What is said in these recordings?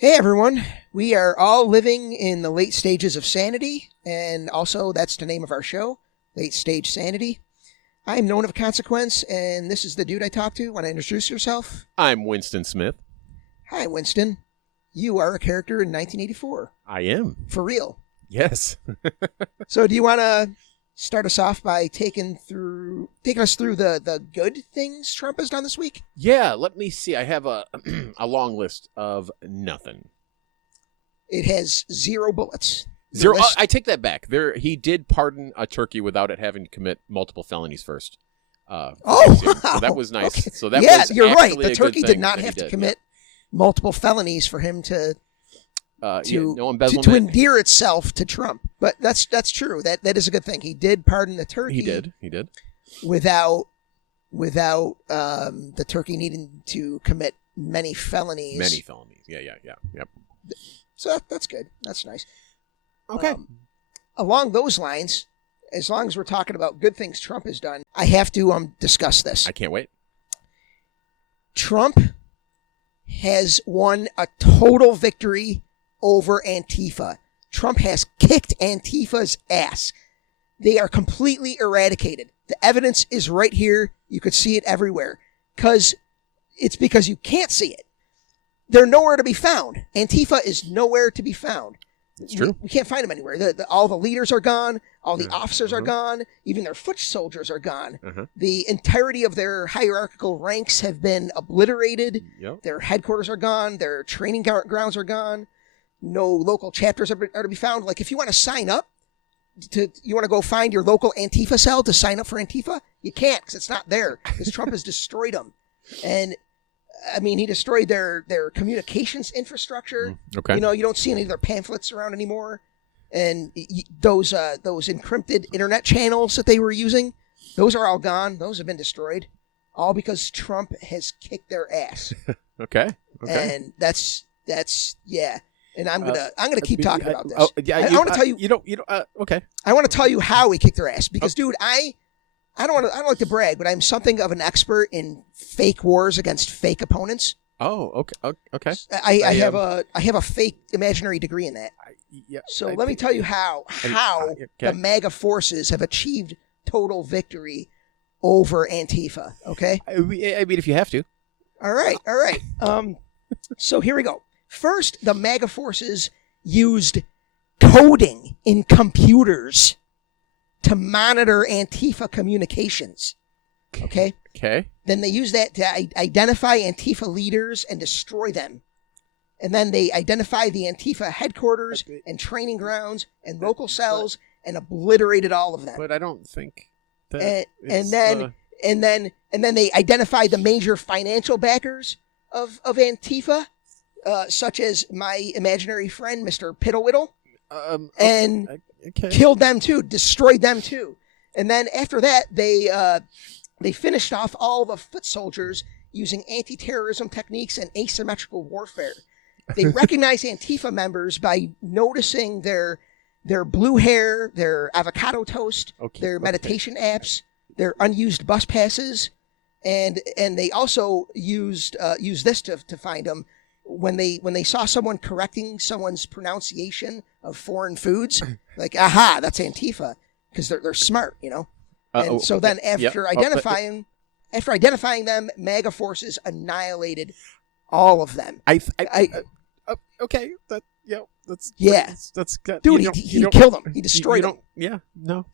Hey everyone, we are all living in the late stages of sanity, and also that's the name of our show, Late Stage Sanity. I'm known of consequence, and this is the dude I talk to. Want to introduce yourself? I'm Winston Smith. Hi, Winston. You are a character in 1984. I am. For real. Yes. So do you want to start us off by taking us through the good things Trump has done this week? Yeah, let me see. I have a a long list of nothing. It has 0 bullets. Zero. I take that back. He did pardon a turkey without it having to commit multiple felonies first. Wow. So that was nice. Okay. So that yeah, was you're right. actually The a turkey good did thing not that have he to did. commit multiple felonies for him to no embezzlement. to endear itself to Trump. But that's true. That is a good thing. He did pardon the turkey. He did. Without the turkey needing to commit many felonies. Many felonies. Yeah. Yep. So that's good. That's nice. Okay. Along those lines, as long as we're talking about good things Trump has done, I have to discuss this. I can't wait. Trump has won a total victory over Antifa. Trump has kicked Antifa's ass. They are completely eradicated. The evidence is right here. You could see it everywhere. Because you can't see it. They're nowhere to be found. Antifa is nowhere to be found. It's true. We can't find them anywhere. All the leaders are gone. All the officers are gone. Even their foot soldiers are gone. The entirety of their hierarchical ranks have been obliterated. Yep. Their headquarters are gone. Their training grounds are gone. No local chapters are to be found. Like, if you want to sign up, you want to go find your local Antifa cell to sign up for Antifa, you can't because it's not there because Trump has destroyed them. And I mean, he destroyed their communications infrastructure. Okay. You know, you don't see any of their pamphlets around anymore. And those encrypted internet channels that they were using, those are all gone. Those have been destroyed. All because Trump has kicked their ass. Okay. And that's yeah. And I'm gonna keep talking about this. I want to tell you. Okay. I want to tell you how he kicked their ass because, dude, I don't like to brag, but I'm something of an expert in fake wars against fake opponents. Oh, okay. I have a fake imaginary degree in that. Let me tell you how the MAGA forces have achieved total victory over Antifa. Okay. I mean, if you have to. All right. So here we go. First, the MAGA forces used coding in computers to monitor Antifa communications. Okay? Okay. Then they use that to identify Antifa leaders and destroy them. And then they identify the Antifa headquarters and training grounds and local cells and obliterated all of them. But I don't think that and then they identify the major financial backers of Antifa, such as my imaginary friend, Mr. Piddle-Whittle, and killed them too, destroyed them too. And then after that, they finished off all the foot soldiers using anti-terrorism techniques and asymmetrical warfare. They recognize Antifa members by noticing their blue hair, their avocado toast, their meditation apps, their unused bus passes, and they also used this to find them. When they saw someone correcting someone's pronunciation of foreign foods, like, aha, that's Antifa, because they're smart, you know. And so then after identifying them, MAGA forces annihilated all of them. Okay. That's good. Dude, he killed them. He destroyed them.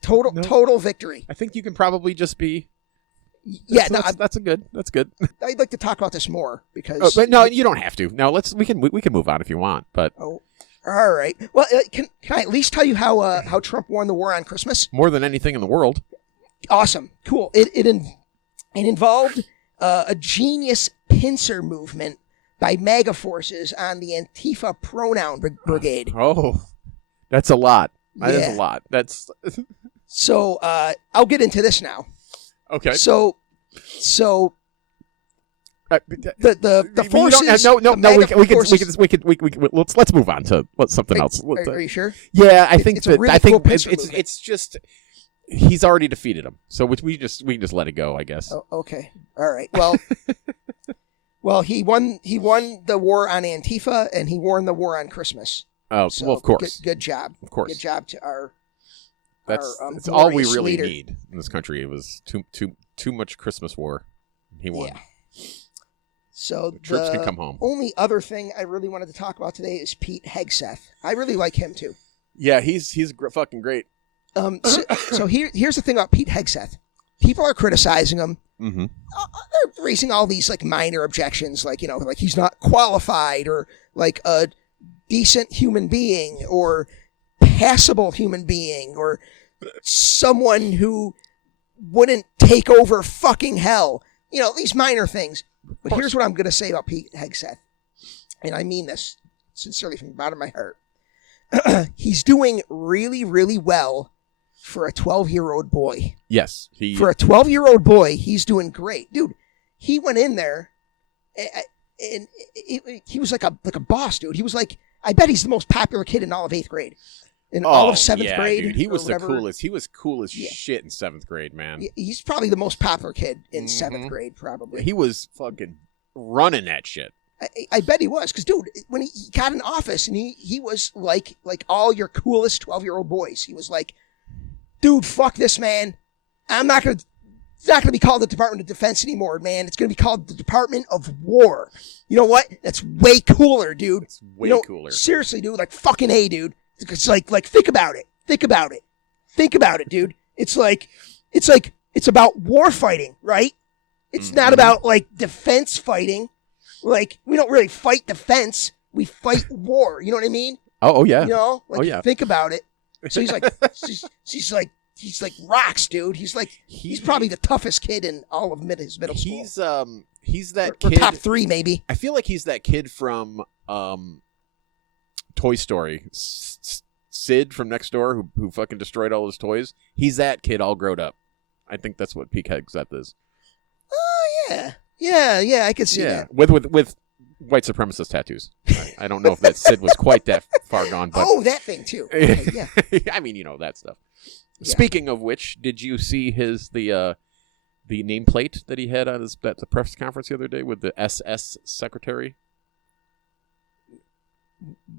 Total victory. I think you can probably just be. Yeah, that's good. I'd like to talk about this more because. But no, you don't have to. Now we can move on if you want. But all right. Well, can I at least tell you how Trump won the war on Christmas? More than anything in the world. Awesome, cool. It involved a genius pincer movement by MAGA forces on the Antifa pronoun brigade. Oh, that's a lot. That is a lot. That's. So I'll get into this now. Okay. So the forces. Let's move on to something else. Are you sure? Yeah, I think it's it's just he's already defeated him, so we can just let it go, I guess. Oh, okay. All right. Well, Well, he won the war on Antifa, and he won the war on Christmas. Oh, So, well, of course. Good job. Of course. Good job to our That's glorious all we really leader. need in this country. It was too much Christmas war. He won. Yeah. So the troops can come home. Only other thing I really wanted to talk about today is Pete Hegseth. I really like him too. Yeah, he's fucking great. So here's the thing about Pete Hegseth. People are criticizing him. Mm-hmm. They're raising all these like minor objections, like like he's not qualified, or like a decent human being, or passable human being, or someone who wouldn't take over fucking hell. These minor things. But here's what I'm going to say about Pete Hegseth, and I mean this sincerely from the bottom of my heart. He's doing really, really well for a 12-year-old boy. Yes. For a 12-year-old boy, he's doing great. Dude, he went in there, and he was like a boss, dude. He was like, I bet he's the most popular kid in all of 8th grade. In all of 7th grade. Dude. He was the whatever. coolest. He was cool as shit in 7th grade, man. He's probably the most popular kid in 7th grade, probably. He was fucking running that shit. I bet he was, because dude, when he got in office, and he was like all your coolest 12-year-old boys. He was like, dude, fuck this, man. It's not gonna be called the Department of Defense anymore, man. It's gonna be called the Department of War. You know what? That's way cooler, dude. It's way cooler. Seriously, dude. Like fucking A, dude. It's like think about it. Think about it, dude. It's about war fighting, right? It's not about like defense fighting. Like, we don't really fight defense. We fight war. You know what I mean? Oh yeah. Think about it. So he's like, he's like rocks, dude. He's probably the toughest kid in all of his middle school. He's that or kid. Top 3, maybe. I feel like he's that kid from Toy Story. Sid from next door who fucking destroyed all his toys. He's that kid all grown up. I think that's what Pete Hegseth is. Oh yeah, I could see that. With white supremacist tattoos. I don't know if that Sid was quite that far gone, but that thing too. Okay, yeah. I mean, that stuff. Yeah. Speaking of which, did you see the nameplate that he had at the press conference the other day with the SS secretary?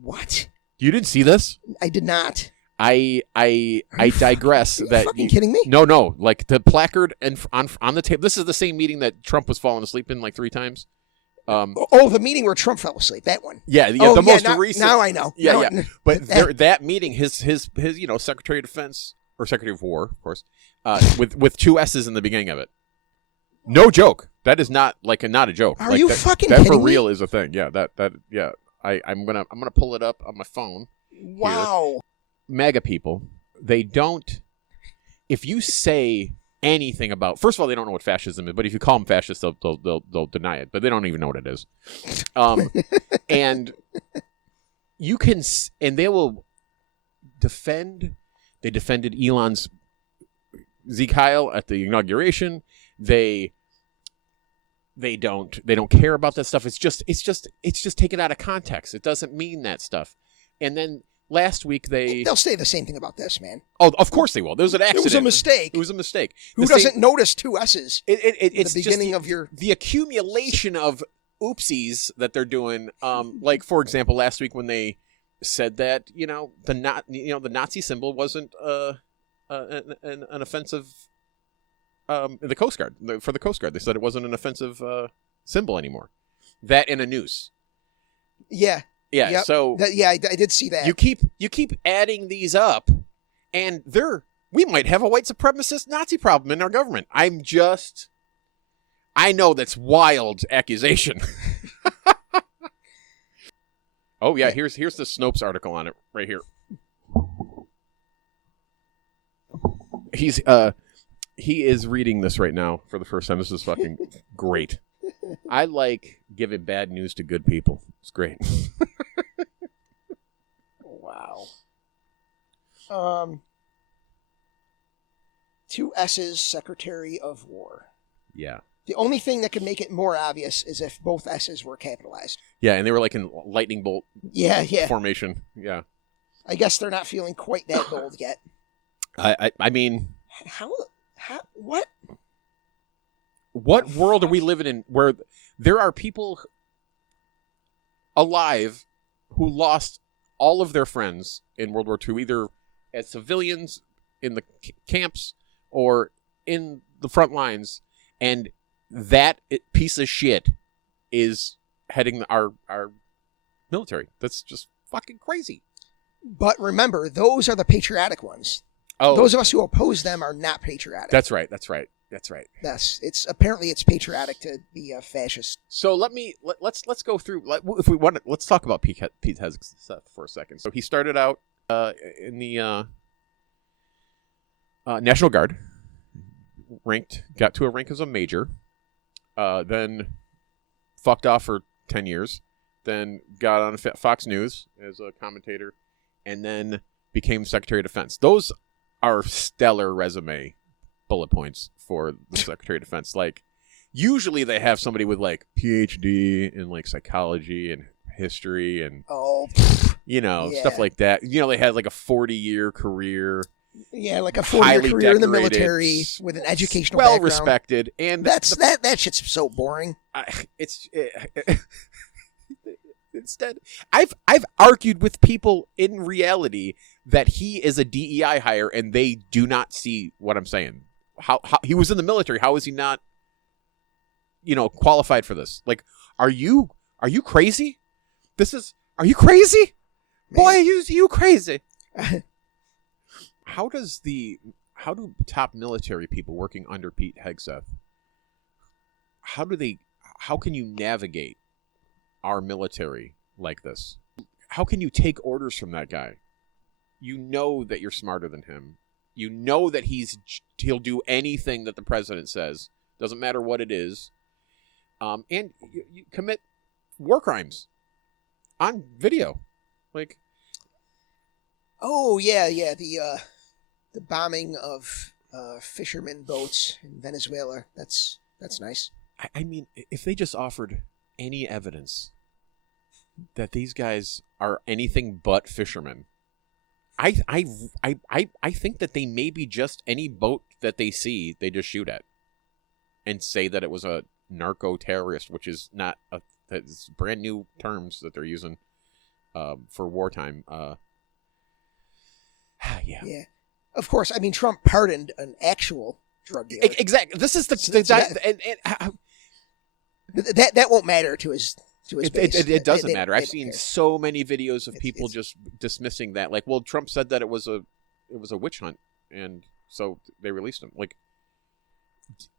What? You didn't see this? I did not. I digress. Are you that fucking kidding me? No. Like the placard and on the table. This is the same meeting that Trump was falling asleep in like 3 times. The meeting where Trump fell asleep. That one. Yeah. The most recent. Now I know. Yeah. But that meeting, his Secretary of Defense or Secretary of War, of course, with 2 S's in the beginning of it. No joke. That is not a joke. Are you fucking that kidding for real me? is a thing. Yeah. Yeah. I'm gonna pull it up on my phone. Wow. Here. MAGA people, they don't. If you say anything about, first of all, they don't know what fascism is. But if you call them fascists, they'll deny it. But they don't even know what it is. And you can, and they will defend. They defended Elon's Zeke Heil at the inauguration. They don't care about that stuff. It's just taken out of context. It doesn't mean that stuff. And then last week they'll say the same thing about this, man. Oh, of course they will. There was an accident. It was a mistake. It was a mistake. Who doesn't notice 2 S's? It's the beginning of your the accumulation of oopsies that they're doing. Like for example, last week when they said that the Nazi symbol wasn't an offensive. The Coast Guard for the Coast Guard, they said it wasn't an offensive symbol anymore. That in a noose. Yeah. Yeah. Yep. So. I did see that. You keep adding these up, and we might have a white supremacist Nazi problem in our government. I know that's wild accusation. Oh yeah, here's the Snopes article on it right here. He is reading this right now for the first time. This is fucking great. I like giving bad news to good people. It's great. Wow. 2 S's, Secretary of War. Yeah. The only thing that could make it more obvious is if both S's were capitalized. Yeah, and they were like in lightning bolt formation. Yeah. I guess they're not feeling quite that bold yet. I mean... How what? What world are we living in where There are people alive who lost all of their friends in World War II, either as civilians in the camps or in the front lines, and that piece of shit is heading our military. That's just fucking crazy. But remember, those are the patriotic ones. Oh, those of us who oppose them are not patriotic. That's right. Yes, it's patriotic to be a fascist. So let's go through. If we want, let's talk about Pete Hegseth for a second. So he started out in the National Guard, got to a rank as a major, then fucked off for 10 years, then got on Fox News as a commentator, and then became Secretary of Defense. Those are stellar resume bullet points for the Secretary of Defense. Like, usually they have somebody with like PhD in like psychology and history and stuff like that. They had like a 40-year career. Yeah, like a 40-year career in the military with an educational background. Well respected, and that shit's so boring. Instead, I've argued with people in reality that he is a DEI hire, and they do not see what I'm saying. How he was in the military? How is he not, qualified for this? Like, are you crazy? Are you crazy? Man. Boy, you crazy. How do top military people working under Pete Hegseth, how can you navigate our military like this? How can you take orders from that guy? You know that you're smarter than him. You know that he'll do anything that the president says. Doesn't matter what it is. And you commit war crimes on video. Like, oh yeah, the bombing of fishermen boats in Venezuela. That's nice. I mean, if they just offered any evidence that these guys are anything but fishermen, I think that they may be just any boat that they see, they just shoot at and say that it was a narco-terrorist, which is not that's brand new terms that they're using for wartime. Yeah. Of course, I mean, Trump pardoned an actual drug dealer. Exactly. This is that won't matter to his base. It doesn't matter. I've seen so many videos of people just dismissing that. Like, well, Trump said that it was a witch hunt, and so they released him. Like,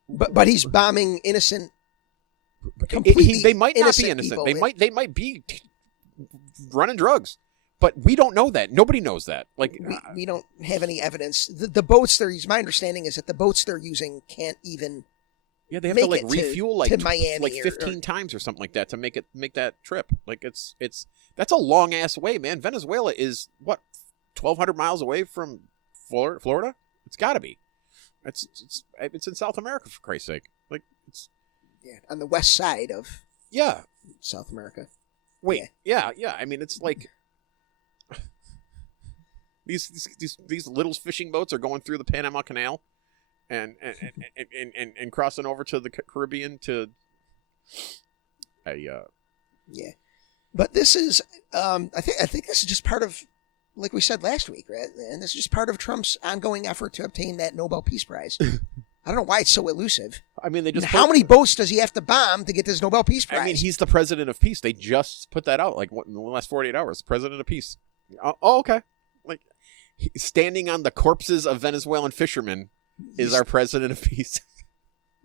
but he's bombing innocent. They might not be innocent. They might be running drugs. But we don't know that. Nobody knows that. Like, we don't have any evidence. The boats they're using, my understanding is that the boats they're using can't even. Yeah, they have to refuel to Miami like 15 times or something like that to make that trip. Like, that's a long ass way, man. Venezuela is what 1,200 miles away from Florida. It's got to be. It's in South America, for Christ's sake. Like, it's on the west side of South America. Wait, yeah. I mean, it's like. These little fishing boats are going through the Panama Canal, and crossing over to the Caribbean to. But this is I think this is just part of, like we said last week, right? And this is just part of Trump's ongoing effort to obtain that Nobel Peace Prize. I don't know why it's so elusive. I mean, how many boats does he have to bomb to get this Nobel Peace Prize? I mean, he's the president of peace. They just put that out like in the last 48 hours. President of peace. Oh, okay. Like, standing on the corpses of Venezuelan fishermen is our president of peace.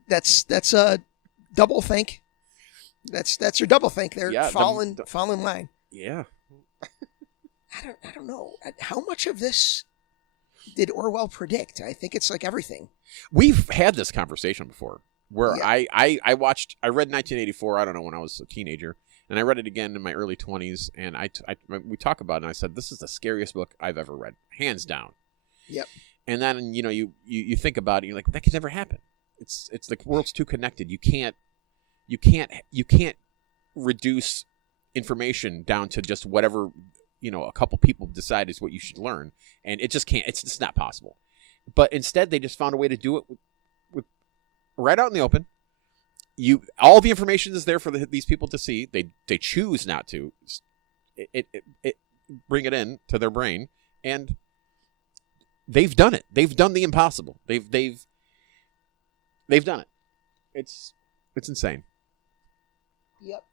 That's a double think. That's your double think there. Yeah, fall in line. Yeah. I don't know. How much of this did Orwell predict? I think it's like everything. We've had this conversation before where I read 1984, I don't know, when I was a teenager. And I read it again in my early 20s, and we talk about it, and I said, this is the scariest book I've ever read, hands down. Yep. And then, you think about it, and you're like, that could never happen. It's the world's too connected. You can't reduce information down to just whatever, a couple people decide is what you should learn. And it just can't, it's just not possible. But instead, they just found a way to do it with right out in the open. all the information is there for these people to see. They choose not to. It bring it in to their brain, and they've done it. They've done the impossible. They've done it. It's insane. Yep.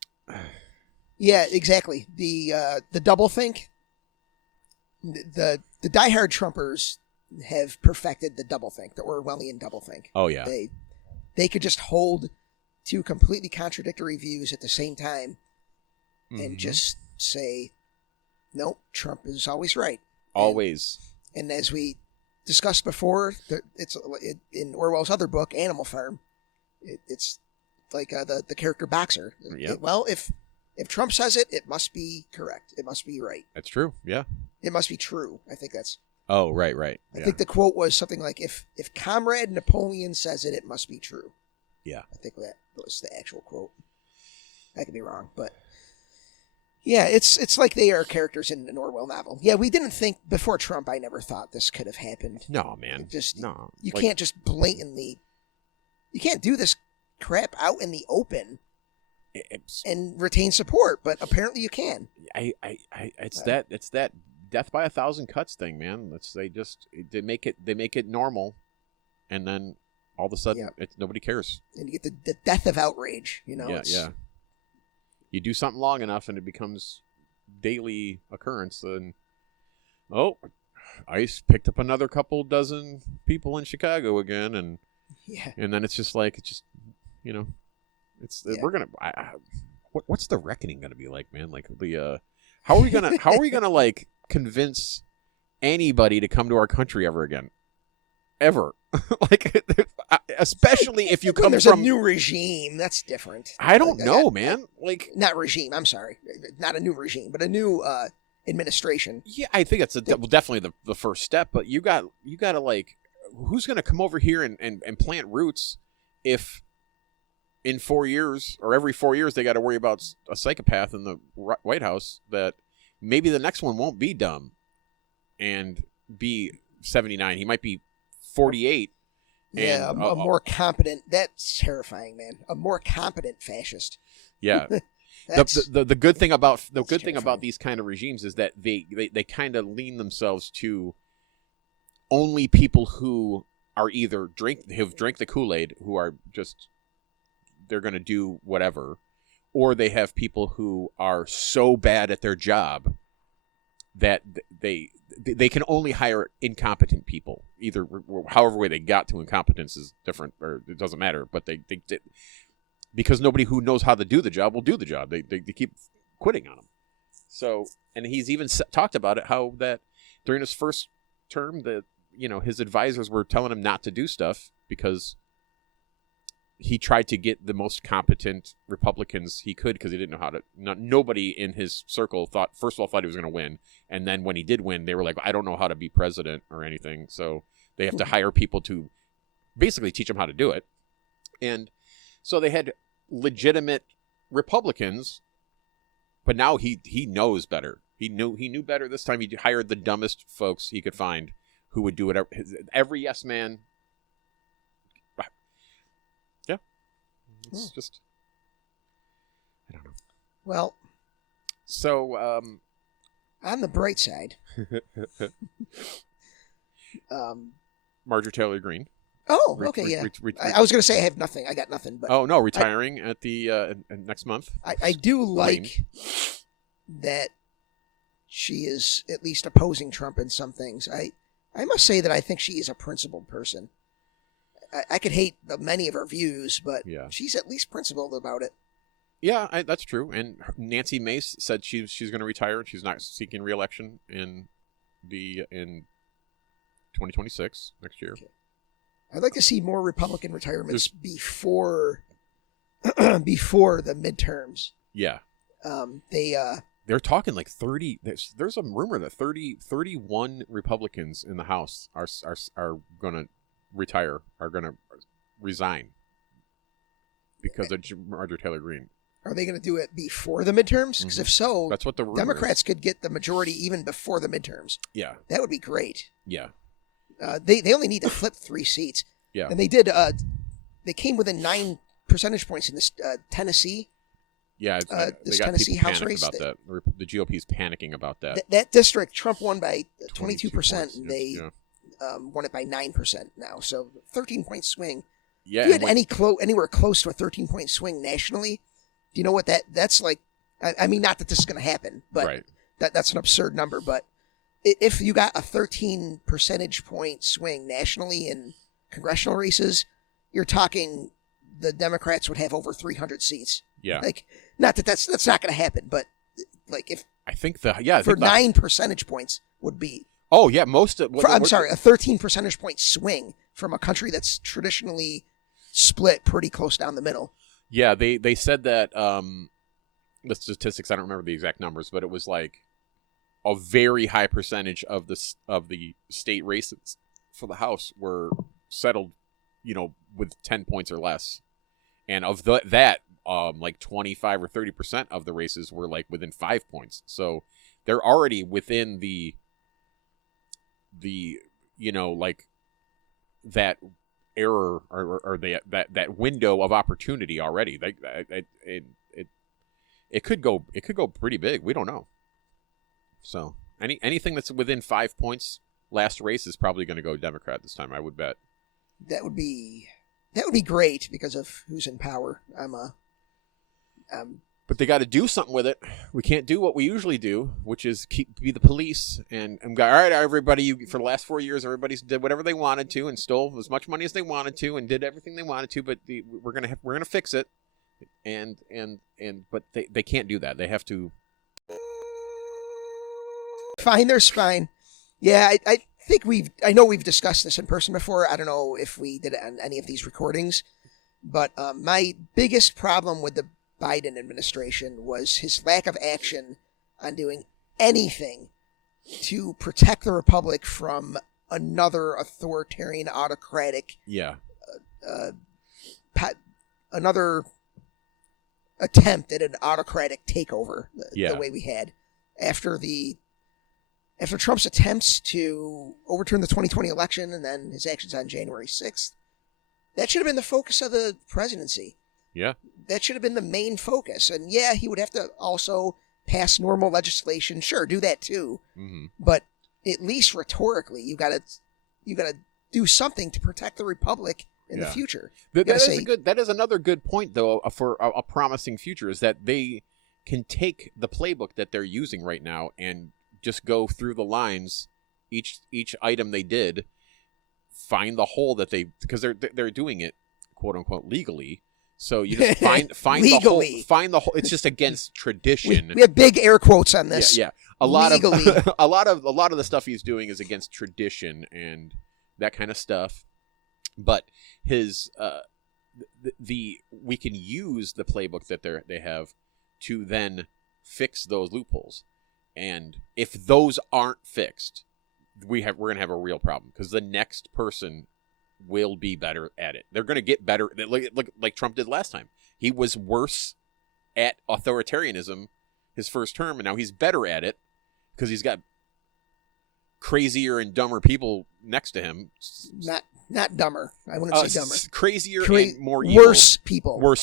Yeah, exactly. The doublethink. The diehard Trumpers have perfected the doublethink, the Orwellian doublethink. Oh yeah. They could just hold two completely contradictory views at the same time, and just say, "Nope, Trump is always right." Always. And as we discussed before, it's in Orwell's other book, Animal Farm. It's like the character Boxer. Yep. Well, if Trump says it, it must be correct. It must be right. That's true. Yeah. It must be true. I think that's. Oh, right. I think the quote was something like, "If Comrade Napoleon says it, it must be true." Yeah. I think that was the actual quote. I could be wrong, but yeah, it's like they are characters in an Orwell novel. Yeah, we didn't think before Trump. I never thought this could have happened. No, man. No. You can't just blatantly. You can't do this crap out in the open and retain support, but apparently you can. It's that death by 1,000 cuts thing, man. They make it normal, and then all of a sudden nobody cares. And you get the death of outrage. Yeah. You do something long enough, and it becomes daily occurrence. And ICE picked up another couple dozen people in Chicago again, and then it's just we're gonna. What's the reckoning gonna be like, man? Like how are we gonna like convince anybody to come to our country ever again? Ever. Like, especially if you come there's from a new regime. That's different. I don't know, man. Like, not regime. I'm sorry, not a new regime, but a new administration. Yeah, I think that's definitely the first step. But you got to like, who's going to come over here and plant roots if in 4 years or every 4 years they got to worry about a psychopath in the White House that maybe the next one won't be dumb and be 79. He might be 48. Yeah, and, a more competent. That's terrifying, man. A more competent fascist. Yeah. the good thing about these kind of regimes is that they kind of lean themselves to only people who are either have drank the Kool-Aid, who are just they're going to do whatever, or they have people who are so bad at their job that they can only hire incompetent people. Either however way they got to incompetence is different, or it doesn't matter. But they because nobody who knows how to do the job will do the job. They keep quitting on them. So, and he's even talked about it, how that during his first term, his advisors were telling him not to do stuff because he tried to get the most competent Republicans he could because he didn't know how to. Nobody in his circle thought he was going to win, and then when he did win, they were like, "I don't know how to be president or anything," so they have to hire people to basically teach them how to do it. And so they had legitimate Republicans, but now he knows better. He knew better this time. He hired the dumbest folks he could find who would do whatever. Every yes man. Yeah, it's just I don't know. Well, so on the bright side, Marjorie Taylor Greene. Oh, okay, yeah. I was going to say I have nothing. I got nothing. But oh no, retiring at the next month. I do like that she is at least opposing Trump in some things. I must say that I think she is a principled person. I could hate many of her views, but she's at least principled about it. Yeah, that's true. And Nancy Mace said she's going to retire and she's not seeking re-election in 2026 next year. Okay. I'd like to see more Republican retirements before the midterms. Yeah. They're talking like 30. There's a rumor that 31 Republicans in the House are going to retire, are going to resign because of Marjorie Taylor Greene. Are they going to do it before the midterms? Because if so, that's what the rumor Democrats could get the majority even before the midterms. Yeah. That would be great. Yeah. They only need to flip 3 seats. Yeah. And they did. They came within 9% percentage points in this Tennessee. Yeah, this they got Tennessee people House panicked race. about that. The GOP's panicking about that. That district, Trump won by 22%, points. and they won it by 9% now. So 13-point swing. Yeah, if you had anywhere close to a 13-point swing nationally, do you know what that's like? I mean, not that this is going to happen, but right. that's an absurd number. But if you got a 13 percentage point swing nationally in congressional races, you're talking the Democrats would have over 300 seats. Yeah. Like, not that that's not going to happen, but like if I think 9 percentage points would be. Oh yeah, a 13 percentage point swing from a country that's traditionally split pretty close down the middle. Yeah, they said that the statistics, I don't remember the exact numbers, but it was like a very high percentage of the state races for the House were settled, with 10 points or less, and of that like 25 or 30% of the races were like within 5 points. So they're already within the like that error or that window of opportunity already. It could go pretty big. We don't know. So anything that's within 5 points last race is probably going to go Democrat this time, I would bet. That would be great because of who's in power. But they got to do something with it. We can't do what we usually do, which is be the police and go, all right, everybody. For the last 4 years, everybody did whatever they wanted to and stole as much money as they wanted to and did everything they wanted to. But we're gonna fix it, but they can't do that. They have to find their spine. Yeah, I think I know we've discussed this in person before. I don't know if we did it on any of these recordings, but my biggest problem with the Biden administration was his lack of action on doing anything to protect the republic from another authoritarian, autocratic, another attempt at an autocratic takeover the way we had after Trump's attempts to overturn the 2020 election and then his actions on January 6th. That should have been the focus of the presidency. Yeah. That should have been the main focus. And yeah, he would have to also pass normal legislation. Sure, do that too. Mm-hmm. But at least rhetorically, you got to do something to protect the republic in the future. That is another good point, though, for a promising future, is that they can take the playbook that they're using right now and just go through the lines, each item they did, find the hole that because they're doing it, quote unquote, legally. So you just find the hole. It's just against tradition. We have big air quotes on this. Yeah. A lot of the stuff he's doing is against tradition and that kind of stuff. But his we can use the playbook that they have to then fix those loopholes. And if those aren't fixed, we're going to have a real problem because the next person will be better at it. They're going to get better. Look like Trump did last time. He was worse at authoritarianism his first term, and now he's better at it because he's got crazier and dumber people next to him. Not dumber. I wouldn't say dumber. Crazier and more evil. Worse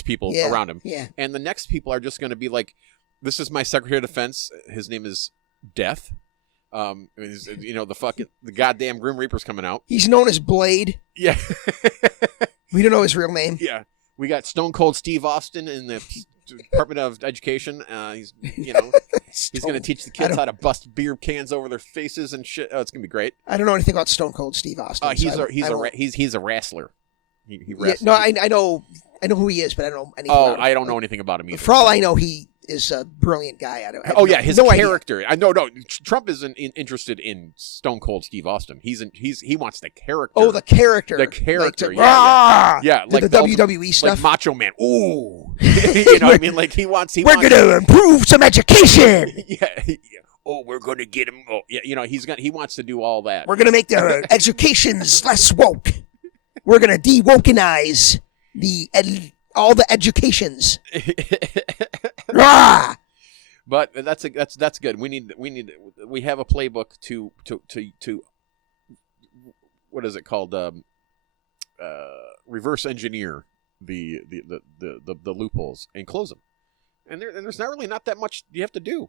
people around him. Yeah. And the next people are just going to be like, this is my Secretary of Defense. His name is Death. The goddamn Grim Reaper's coming out. He's known as Blade. Yeah. We don't know his real name. Yeah. We got Stone Cold Steve Austin in the Department of Education. He's going to teach the kids how to bust beer cans over their faces and shit. Oh, it's going to be great. I don't know anything about Stone Cold Steve Austin. He's a wrestler. He wrestles. Yeah, no, I know who he is, but I don't know anything about him. I don't know anything about him either. For all I know, he is a brilliant guy. His character. Trump isn't interested in Stone Cold Steve Austin. He wants the character. Oh, the character. The character. Like the WWE stuff. Like Macho Man. Ooh. You know what I mean? Like we're going to improve some education. Yeah. Oh, we're going to get him. Oh, yeah. He wants to do all that. We're going to make their educations less woke. We're going to de-wokenize all the educations. But that's good. We have a playbook to what is it called? Reverse engineer the loopholes and close them. And there's not that much you have to do.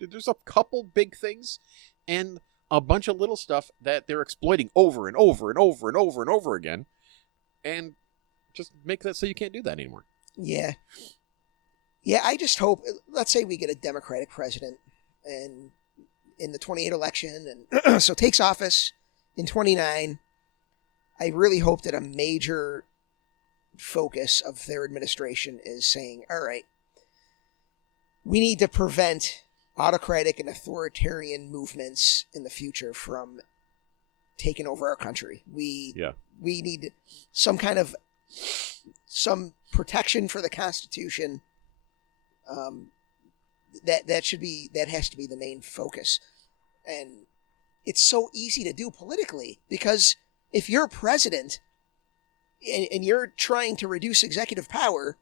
There's a couple big things and a bunch of little stuff that they're exploiting over and over and over and over and over again, and just make that so you can't do that anymore. Yeah. Yeah, I just hope, let's say we get a Democratic president and in the 28 election, and so takes office in 29. I really hope that a major focus of their administration is saying, all right, we need to prevent autocratic and authoritarian movements in the future from taking over our country. We need some protection for the Constitution. That has to be the main focus. And it's so easy to do politically, because if you're president and you're trying to reduce executive power,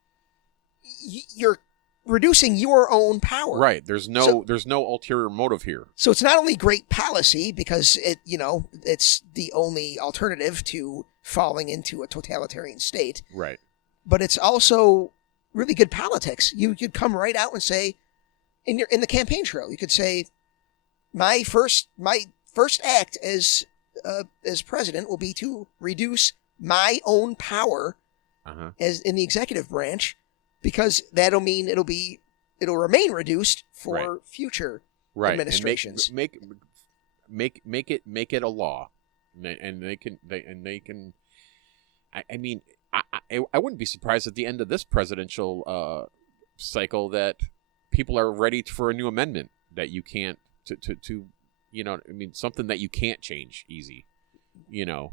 you're reducing your own power. Right. There's no ulterior motive here. So it's not only great policy because it's the only alternative to falling into a totalitarian state. Right. But it's also really good politics. You could come right out and say, in the campaign trail, you could say, my first act as president will be to reduce my own power as in the executive branch, because that'll mean it'll remain reduced for future administrations. And make it a law, and they can. I mean, I wouldn't be surprised at the end of this presidential cycle that people are ready for a new amendment that you can't to something that you can't change easy, Yeah.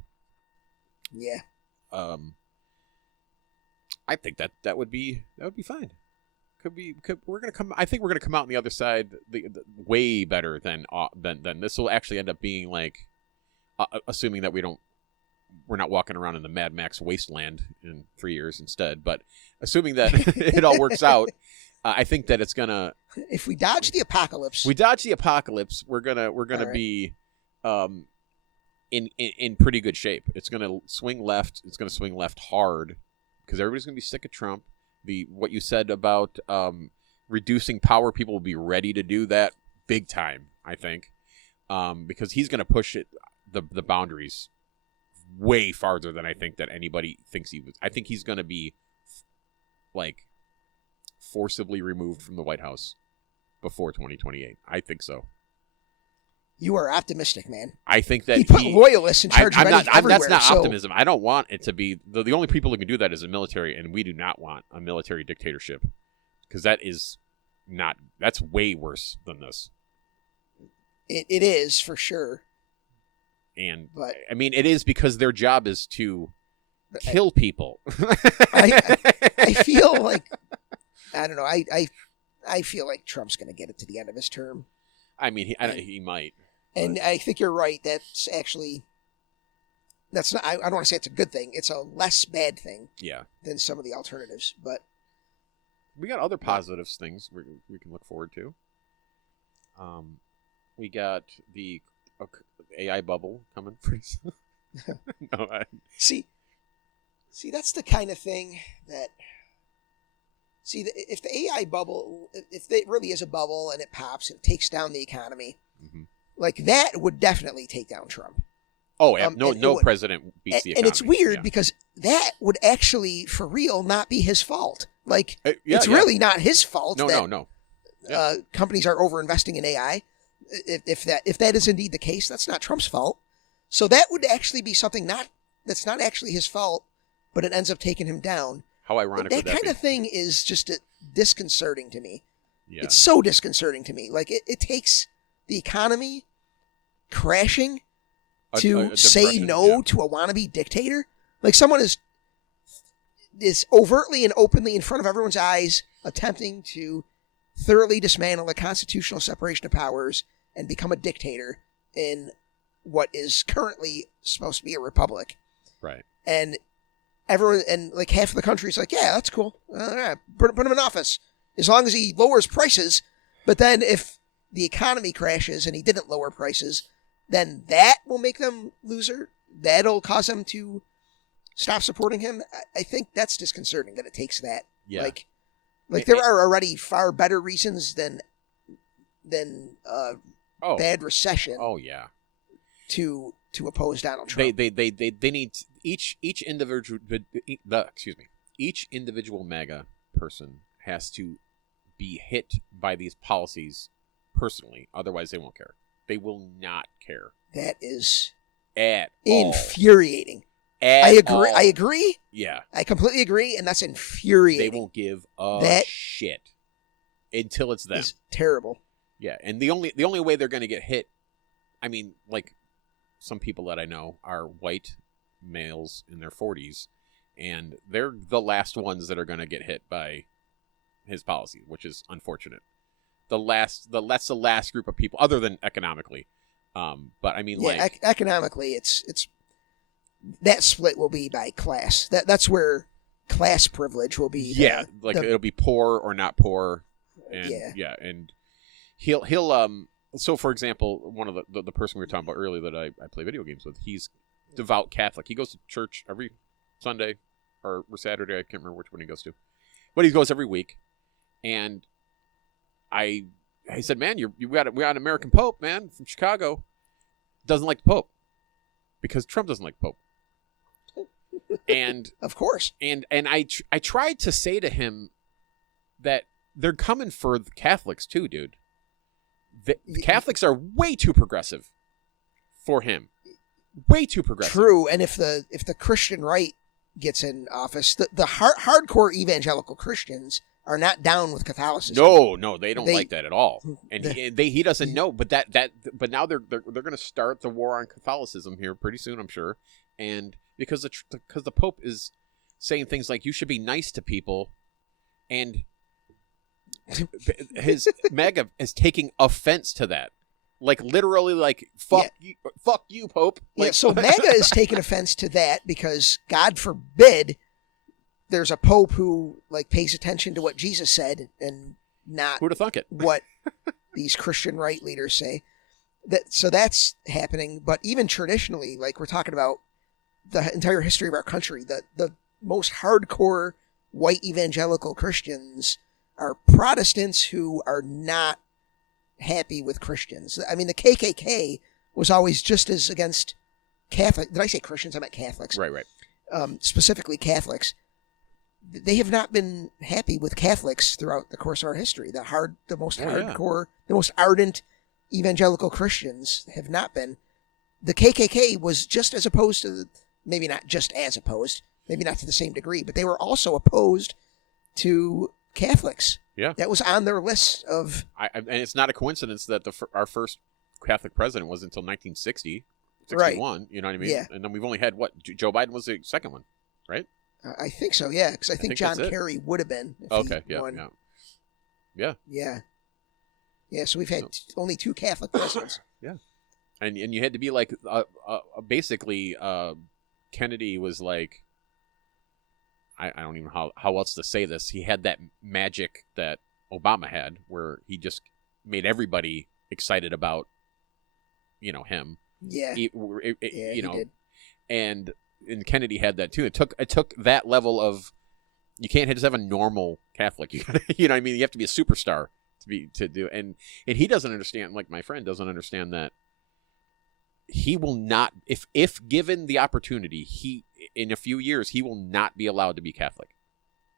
I think that would be fine. We're gonna come. I think we're gonna come out on the other side the way better than this will actually end up being like, assuming that we're not walking around in the Mad Max wasteland in 3 years instead. But assuming that it all works out, I think that it's gonna. If we dodge the apocalypse, we're gonna right. be in pretty good shape. It's gonna swing left. It's gonna swing left hard, because everybody's gonna be sick of Trump. What you said about reducing power, people will be ready to do that big time, I think, because he's gonna push the boundaries way farther than I think that anybody thinks he was. I think he's gonna be like forcibly removed from the White House before 2028. I think so. You are optimistic, man. I think that he put loyalists in charge of everywhere. That's not optimism. I don't want it to be the only people who can do that is the military, and we do not want a military dictatorship, because that's way worse than this. It is for sure. But I mean, it is because their job is to kill people. I feel like, I don't know. I feel like Trump's going to get it to the end of his term. I mean, he might. And I think you're right. That's not. I don't want to say it's a good thing. It's a less bad thing. Yeah. Than some of the alternatives, but we got other positive things we can look forward to. We got the AI bubble coming pretty soon. See, that's the kind of thing that. See, if the AI bubble, if it really is a bubble and it pops and it takes down the economy, like that would definitely take down Trump. Oh, yeah. No president beats the economy. And it's weird because that would actually, for real, not be his fault. Like, it's really not his fault. No. Yeah. Companies are overinvesting in AI. If that is indeed the case, that's not Trump's fault. So that would actually be something that's not actually his fault, but it ends up taking him down. How ironic would that be? That kind of thing is just disconcerting to me. Yeah. It's so disconcerting to me. Like, it takes the economy crashing to say no to a wannabe dictator. Like, someone is overtly and openly in front of everyone's eyes attempting to thoroughly dismantle the constitutional separation of powers and become a dictator in what is currently supposed to be a republic. Right. And everyone, and like half of the country is like, yeah, that's cool. All right, put him in office as long as he lowers prices. But then if the economy crashes and he didn't lower prices, then that will make them loser. That'll cause them to stop supporting him, I think that's disconcerting that it takes that. Yeah. Like there are already far better reasons than bad recession. Oh yeah. To oppose Donald Trump. They need each individual MAGA person has to be hit by these policies personally. Otherwise, they won't care. They will not care. That is at infuriating. All. I agree. Yeah. I completely agree, and that's infuriating. They won't give a shit until it's them. It's terrible. Yeah, and the only way they're going to get hit, I mean, like some people that I know are white males in their 40s, and they're the last ones that are going to get hit by his policy, which is unfortunate. That's the last group of people, other than economically. But I mean, economically, it's that split will be by class. That's where class privilege will be. It'll be poor or not poor, and and he'll So, for example, one of the person we were talking about earlier that I play video games with, he's devout Catholic. He goes to church every Sunday or Saturday. I can't remember which one he goes to, but he goes every week. And I said, man, we got an American Pope, man, from Chicago. Doesn't like the Pope because Trump doesn't like the Pope. And of course, and I tried to say to him that they're coming for the Catholics too, dude. The Catholics are way too progressive for him. Way too progressive. True, and if the Christian right gets in office, the hardcore evangelical Christians are not down with Catholicism. No, they don't like that at all, and he doesn't know. But but now they're going to start the war on Catholicism here pretty soon, I'm sure, and because the Pope is saying things like you should be nice to people, and his MAGA is taking offense to that, like literally, like fuck you, Pope. Like, so MAGA is taking offense to that because God forbid there's a Pope who like pays attention to what Jesus said and not who'd have thunk it what these Christian right leaders say. So that's happening. But even traditionally, like we're talking about the entire history of our country, the most hardcore white evangelical Christians are Protestants who are not happy with Christians. I mean, the KKK was always just as against Catholic. Did I say Christians? I meant Catholics. Right. Specifically Catholics. They have not been happy with Catholics throughout the course of our history. The most hardcore, the most ardent evangelical Christians have not been. The KKK was just as opposed to, maybe not just as opposed, maybe not to the same degree, but they were also opposed to Catholics. Yeah, that was on their list of. And it's not a coincidence that our first Catholic president was until 1960, 61. Right. You know what I mean? Yeah. And then we've only had Joe Biden was the second one, right? I think so. Yeah, because I think John Kerry would have been. If he won. Yeah. So we've had only two Catholic presidents. Yeah, and you had to be like basically Kennedy was like. I don't even know how else to say this. He had that magic that Obama had where he just made everybody excited about, him. Yeah. He did. And Kennedy had that too. It took that level of, you can't just have a normal Catholic. You gotta, you know what I mean? You have to be a superstar to do. And he doesn't understand, like my friend doesn't understand that he will not, if given the opportunity, in a few years, he will not be allowed to be Catholic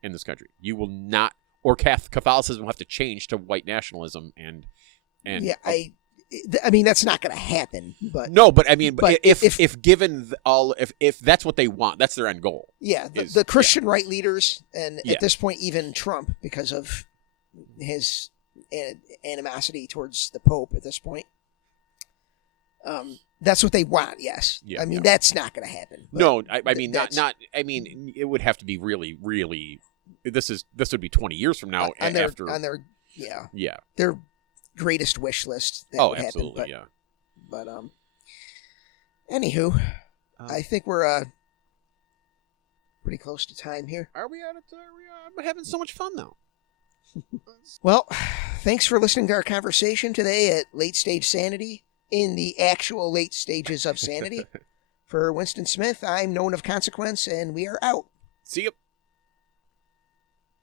in this country. You will not, or Catholicism will have to change to white nationalism and yeah, I mean that's not going to happen. But no, but I mean, but if given if that's what they want, that's their end goal. Yeah, the Christian right leaders, and at this point, even Trump, because of his animosity towards the Pope at this point. That's what they want, yes. Yeah, I mean, that's not going to happen. No, I mean, not. I mean, it would have to be really, really. This would be 20 years from now. On their their greatest wish list. That would absolutely, happen, but anywho, I think we're pretty close to time here. Are we at it? We're having so much fun now. Well, thanks for listening to our conversation today at Late Stage Sanity. In the actual late stages of sanity. For Winston Smith, I'm known of consequence, and we are out. See you.